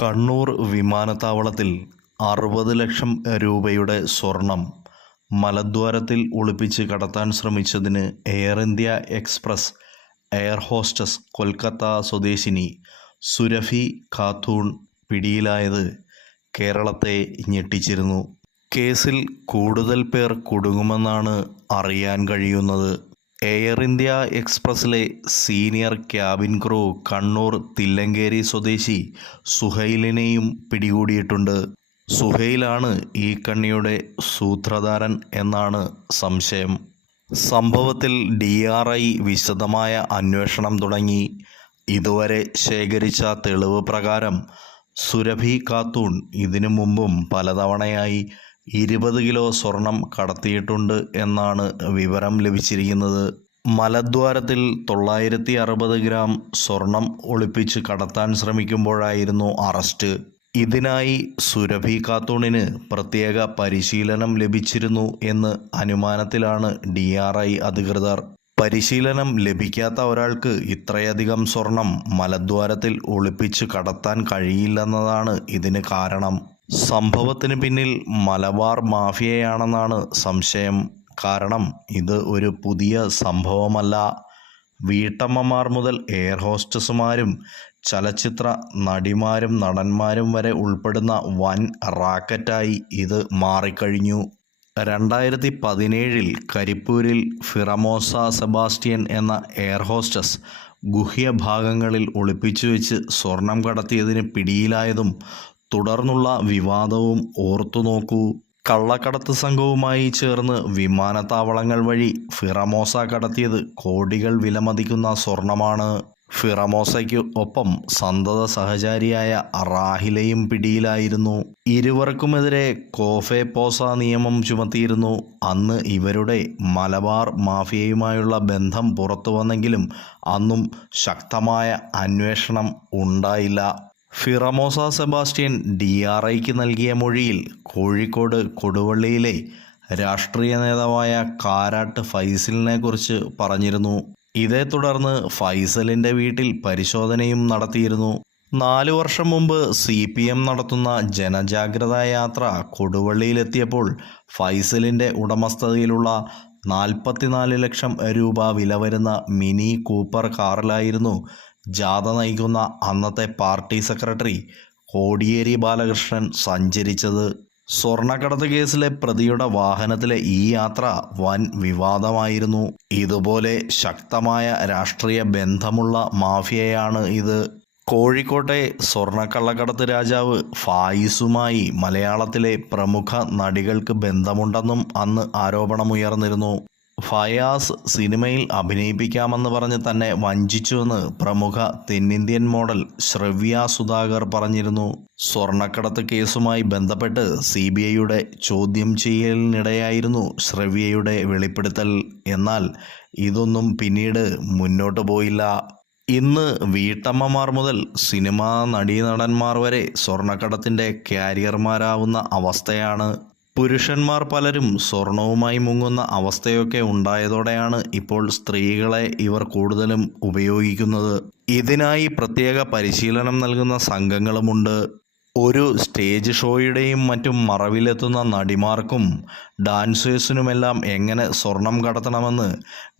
കണ്ണൂർ വിമാനത്താവളത്തിൽ അറുപത് ലക്ഷം രൂപയുടെ സ്വർണം മലദ്വാരത്തിൽ ഒളിപ്പിച്ച് കടത്താൻ ശ്രമിച്ചതിന് Air India Express air hostess Kolkata സ്വദേശിനി സുരഫി ഖാത്തൂൺ പിടിയിലായത് കേരളത്തെ ഞെട്ടിച്ചിരുന്നു. കേസിൽ കൂടുതൽ പേർ കുടുങ്ങുമെന്നാണ് അറിയാൻ കഴിയുന്നത്. Air India എക്സ്പ്രസ്സിലെ senior cabin crew Kannur Thillankeri സ്വദേശി സുഹൈലിനെയും പിടികൂടിയിട്ടുണ്ട്. സുഹൈലാണ് ഈ കണ്ണിയുടെ സൂത്രധാരൻ എന്നാണ് സംശയം. സംഭവത്തിൽ ഡി ആർ ഐ വിശദമായ അന്വേഷണം തുടങ്ങി. ഇതുവരെ ശേഖരിച്ച തെളിവ് പ്രകാരം സുരഭി ഖാത്തൂൺ ഇതിനു മുമ്പും പലതവണയായി ഇരുപത് കിലോ സ്വർണം കടത്തിയിട്ടുണ്ട് എന്നാണ് വിവരം ലഭിച്ചിരിക്കുന്നത്. മലദ്വാരത്തിൽ തൊള്ളായിരത്തി അറുപത് ഗ്രാം സ്വർണം ഒളിപ്പിച്ച് കടത്താൻ ശ്രമിക്കുമ്പോഴായിരുന്നു അറസ്റ്റ്. ഇതിനായി സുരഭി ഖാത്തൂണിന് പ്രത്യേക പരിശീലനം ലഭിച്ചിരുന്നു എന്ന് അനുമാനത്തിലാണ് ഡി ആർ ഐ അധികൃതർ. പരിശീലനം ലഭിക്കാത്ത ഒരാൾക്ക് ഇത്രയധികം സ്വർണം മലദ്വാരത്തിൽ ഒളിപ്പിച്ച് കടത്താൻ കഴിയില്ലെന്നതാണ് ഇതിന് കാരണം. സംഭവത്തിന് പിന്നിൽ മലബാർ മാഫിയയാണെന്നാണ് സംശയം. കാരണം ഇത് ഒരു പുതിയ സംഭവമല്ല. വീട്ടമ്മമാർ മുതൽ എയർ ഹോസ്റ്റസുമാരും ചലച്ചിത്ര നടിമാരും നടന്മാരും വരെ ഉൾപ്പെടുന്ന വൻ റാക്കറ്റായി ഇത് മാറിക്കഴിഞ്ഞു. രണ്ടായിരത്തി പതിനേഴിൽ കരിപ്പൂരിൽ ഫിറമോസ സെബാസ്റ്റ്യൻ എന്ന എയർ ഹോസ്റ്റസ് ഗുഹ്യഭാഗങ്ങളിൽ ഒളിപ്പിച്ചു വെച്ച് സ്വർണം കടത്തിയതിന് പിടിയിലായതും തുടർന്നുള്ള വിവാദവും ഓർത്തു നോക്കൂ. കള്ളക്കടത്ത് സംഘവുമായി ചേർന്ന് വിമാനത്താവളങ്ങൾ വഴി ഫിറമോസ കടത്തിയത് കോടികൾ വിലമതിക്കുന്ന സ്വർണമാണ്. ഫിറമോസയ്ക്ക് ഒപ്പം സന്തത സഹചാരിയായ റാഹിലയും പിടിയിലായിരുന്നു. ഇരുവർക്കുമെതിരെ കോഫെ പോസ നിയമം ചുമത്തിയിരുന്നു. അന്ന് ഇവരുടെ മലബാർ മാഫിയയുമായുള്ള ബന്ധം പുറത്തു വന്നെങ്കിലും അന്നും ശക്തമായ അന്വേഷണം ഉണ്ടായില്ല. ഫിറമോസ സെബാസ്റ്റ്യൻ ഡി ആർ ഐക്ക് നൽകിയ മൊഴിയിൽ കോഴിക്കോട് കൊടുവള്ളിയിലെ രാഷ്ട്രീയ നേതാവായ കാരാട്ട് ഫൈസലിനെ കുറിച്ച് പറഞ്ഞിരുന്നു. ഇതേ തുടർന്ന് ഫൈസലിന്റെ വീട്ടിൽ പരിശോധനയും നടത്തിയിരുന്നു. നാലു വർഷം മുമ്പ് സി പി എം നടത്തുന്ന ജനജാഗ്രതാ യാത്ര കൊടുവള്ളിയിലെത്തിയപ്പോൾ ഫൈസലിന്റെ ഉടമസ്ഥതയിലുള്ള നാൽപ്പത്തിനാല് ലക്ഷം രൂപ വില വരുന്ന മിനി കൂപ്പർ കാറിലായിരുന്നു ജാഥ നയിക്കുന്ന അന്നത്തെ പാർട്ടി സെക്രട്ടറി കോടിയേരി ബാലകൃഷ്ണൻ സഞ്ചരിച്ചത് സ്വർണക്കടത്ത് കേസിലെ പ്രതിയുടെ വാഹനത്തിലെ ഈ യാത്ര വൻ വിവാദമായിരുന്നു. ഇതുപോലെ ശക്തമായ രാഷ്ട്രീയ ബന്ധമുള്ള മാഫിയയാണ് ഇത്. കോഴിക്കോട്ടെ സ്വർണക്കള്ളക്കടത്ത് രാജാവ് ഫായിസുമായി മലയാളത്തിലെ പ്രമുഖ നടികൾക്ക് ബന്ധമുണ്ടെന്നും അന്ന് ആരോപണമുയർന്നിരുന്നു. ഫയാസ് സിനിമയിൽ അഭിനയിപ്പിക്കാമെന്ന് പറഞ്ഞ് തന്നെ വഞ്ചിച്ചുവെന്ന് പ്രമുഖ തെന്നിന്ത്യൻ മോഡൽ ശ്രവ്യ സുധാകർ പറഞ്ഞിരുന്നു. സ്വർണക്കടത്ത് കേസുമായി ബന്ധപ്പെട്ട് സി ബി ഐയുടെ ചോദ്യം ചെയ്യലിനിടെയായിരുന്നു ശ്രവ്യയുടെ വെളിപ്പെടുത്തൽ. എന്നാൽ ഇതൊന്നും പിന്നീട് മുന്നോട്ട് പോയില്ല. ഇന്ന് വീട്ടമ്മമാർ മുതൽ സിനിമാ നടീനടന്മാർ വരെ സ്വർണക്കടത്തിന്റെ കാരിയർമാരാവുന്ന അവസ്ഥയാണ്. പുരുഷന്മാർ പലരും സ്വർണവുമായി മുങ്ങുന്ന അവസ്ഥയൊക്കെ ഉണ്ടായതോടെയാണ് ഇപ്പോൾ സ്ത്രീകളെ ഇവർ കൂടുതലും ഉപയോഗിക്കുന്നത്. ഇതിനായി പ്രത്യേക പരിശീലനം നൽകുന്ന സംഘങ്ങളുമുണ്ട്. ഒരു സ്റ്റേജ് ഷോയുടെയും മറ്റും മറവിലെത്തുന്ന നടിമാർക്കും ഡാൻസേഴ്സിനുമെല്ലാം എങ്ങനെ സ്വർണം കടത്തണമെന്ന്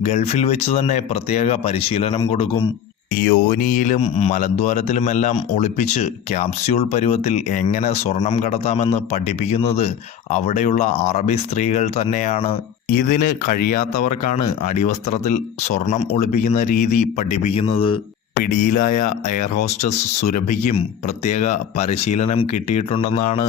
ഗൾഫിൽ വെച്ച് തന്നെ പ്രത്യേക പരിശീലനം കൊടുക്കും. യോനിയിലും മലദ്വാരത്തിലുമെല്ലാം ഒളിപ്പിച്ച് ക്യാപ്സ്യൂൾ പരുവത്തിൽ എങ്ങനെ സ്വർണം കടത്താമെന്ന് പഠിപ്പിക്കുന്നത് അവിടെയുള്ള അറബി സ്ത്രീകൾ തന്നെയാണ്. ഇതിന് കഴിയാത്തവർക്കാണ് അടിവസ്ത്രത്തിൽ സ്വർണം ഒളിപ്പിക്കുന്ന രീതി പഠിപ്പിക്കുന്നത്. പിടിയിലായ എയർ ഹോസ്റ്റസ് സുരഭിക്കും പ്രത്യേക പരിശീലനം കിട്ടിയിട്ടുണ്ടെന്നാണ്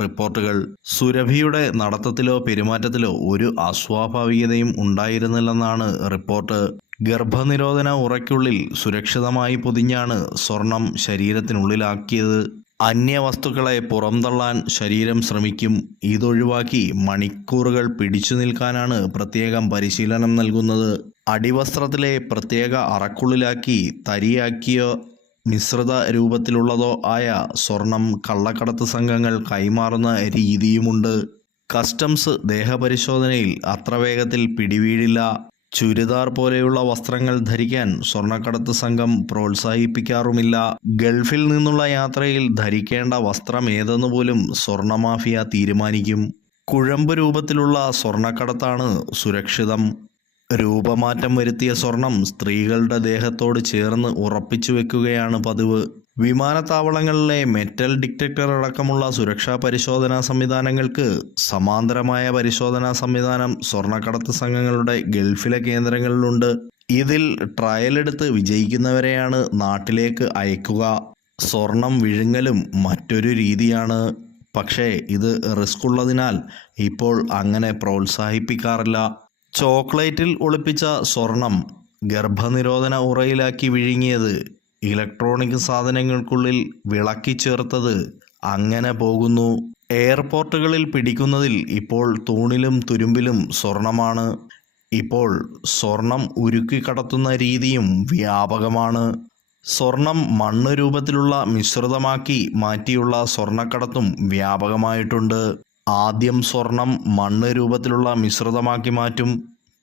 റിപ്പോർട്ടുകൾ. സുരഭിയുടെ നടത്തത്തിലോ പെരുമാറ്റത്തിലോ ഒരു അസ്വാഭാവികതയും ഉണ്ടായിരുന്നില്ലെന്നാണ് റിപ്പോർട്ട്. ഗർഭനിരോധന ഉറയ്ക്കുള്ളിൽ സുരക്ഷിതമായി പൊതിഞ്ഞാണ് സ്വർണം ശരീരത്തിനുള്ളിലാക്കിയത്. അന്യവസ്തുക്കളെ പുറംതള്ളാൻ ശരീരം ശ്രമിക്കും. ഇതൊഴിവാക്കി മണിക്കൂറുകൾ പിടിച്ചു നിൽക്കാനാണ് പ്രത്യേകം പരിശീലനം നൽകുന്നത്. അടിവസ്ത്രത്തിലെ പ്രത്യേക അറക്കുള്ളിലാക്കി തരിയാക്കിയോ മിശ്രിത രൂപത്തിലുള്ളതോ ആയ സ്വർണം കള്ളക്കടത്ത് സംഘങ്ങൾ കൈമാറുന്ന രീതിയുമുണ്ട്. കസ്റ്റംസ് ദേഹപരിശോധനയിൽ അത്ര വേഗത്തിൽ പിടിവീഴില്ല. ചുരിദാർ പോലെയുള്ള വസ്ത്രങ്ങൾ ധരിക്കാൻ സ്വർണക്കടത്ത് സംഘം പ്രോത്സാഹിപ്പിക്കാറുമില്ല. ഗൾഫിൽ നിന്നുള്ള യാത്രയിൽ ധരിക്കേണ്ട വസ്ത്രം ഏതെന്ന് പോലും സ്വർണമാഫിയ തീരുമാനിക്കും. കുഴമ്പ് രൂപത്തിലുള്ള സ്വർണക്കടത്താണ് സുരക്ഷിതം. രൂപമാറ്റം വരുത്തിയ സ്വർണം സ്ത്രീകളുടെ ദേഹത്തോട് ചേർന്ന് ഉറപ്പിച്ചു വെക്കുകയാണ് പതിവ്. വിമാനത്താവളങ്ങളിലെ മെറ്റൽ ഡിറ്റക്ടർ അടക്കമുള്ള സുരക്ഷാ പരിശോധനാ സംവിധാനങ്ങൾക്ക് സമാന്തരമായ പരിശോധനാ സംവിധാനം സ്വർണക്കടത്ത് സംഘങ്ങളുടെ ഗൾഫിലെ കേന്ദ്രങ്ങളിലുണ്ട്. ഇതിൽ ട്രയൽ എടുത്ത് വിജയിക്കുന്നവരെയാണ് നാട്ടിലേക്ക് അയക്കുക. സ്വർണം വിഴുങ്ങലും മറ്റൊരു രീതിയാണ്. പക്ഷേ ഇത് റിസ്ക് ഉള്ളതിനാൽ ഇപ്പോൾ അങ്ങനെ പ്രോത്സാഹിപ്പിക്കാറില്ല. ചോക്ലേറ്റിൽ ഒളിപ്പിച്ച സ്വർണം ഗർഭനിരോധന ഉറയിലാക്കി വിഴുങ്ങിയത് ഇലക്ട്രോണിക് സാധനങ്ങൾക്കുള്ളിൽ വിളക്കി ചേർത്തത് അങ്ങനെ പോകുന്നു. എയർപോർട്ടുകളിൽ പിടിക്കുന്നതിൽ ഇപ്പോൾ തൂണിലും തുരുമ്പിലും സ്വർണമാണ്. ഇപ്പോൾ സ്വർണം ഉരുക്കി കടത്തുന്ന രീതിയും വ്യാപകമാണ്. സ്വർണം മണ്ണ് രൂപത്തിലുള്ള മിശ്രിതമാക്കി മാറ്റിയുള്ള സ്വർണക്കടത്തും വ്യാപകമായിട്ടുണ്ട്. ആദ്യം സ്വർണം മണ്ണ് രൂപത്തിലുള്ള മിശ്രിതമാക്കി മാറ്റും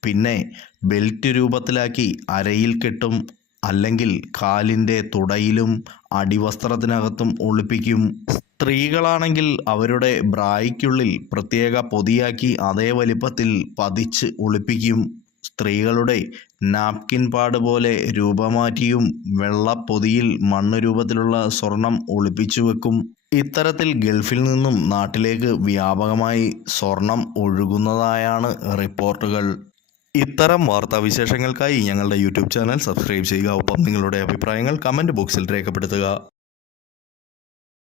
പിന്നെ ബെൽറ്റ് രൂപത്തിലാക്കി അരയിൽ കെട്ടും അല്ലെങ്കിൽ കാലിന്റെ തുടയിലും അടിവസ്ത്രത്തിനകത്തും ഒളിപ്പിക്കും. സ്ത്രീകളാണെങ്കിൽ അവരുടെ ബ്രായ്ക്കുള്ളിൽ പ്രത്യേക പൊതിയാക്കി അതേ വലിപ്പത്തിൽ പതിച്ച് ഒളിപ്പിക്കും. സ്ത്രീകളുടെ നാപ്കിൻ പാട് പോലെ രൂപമാറ്റിയും വെള്ളപ്പൊതിയിൽ മണ്ണ് രൂപത്തിലുള്ള സ്വർണം ഒളിപ്പിച്ചു വെക്കും. ഇത്തരത്തിൽ ഗൾഫിൽ നിന്നും നാട്ടിലേക്ക് വ്യാപകമായി സ്വർണം ഒഴുകുന്നതായാണ് റിപ്പോർട്ടുകൾ. ഇത്തരം വാർത്താവിശേഷങ്ങൾക്കായി ഞങ്ങളുടെ യൂട്യൂബ് ചാനൽ സബ്സ്ക്രൈബ് ചെയ്യുക. ഒപ്പം നിങ്ങളുടെ അഭിപ്രായങ്ങൾ കമന്റ് ബോക്സിൽ രേഖപ്പെടുത്തുക.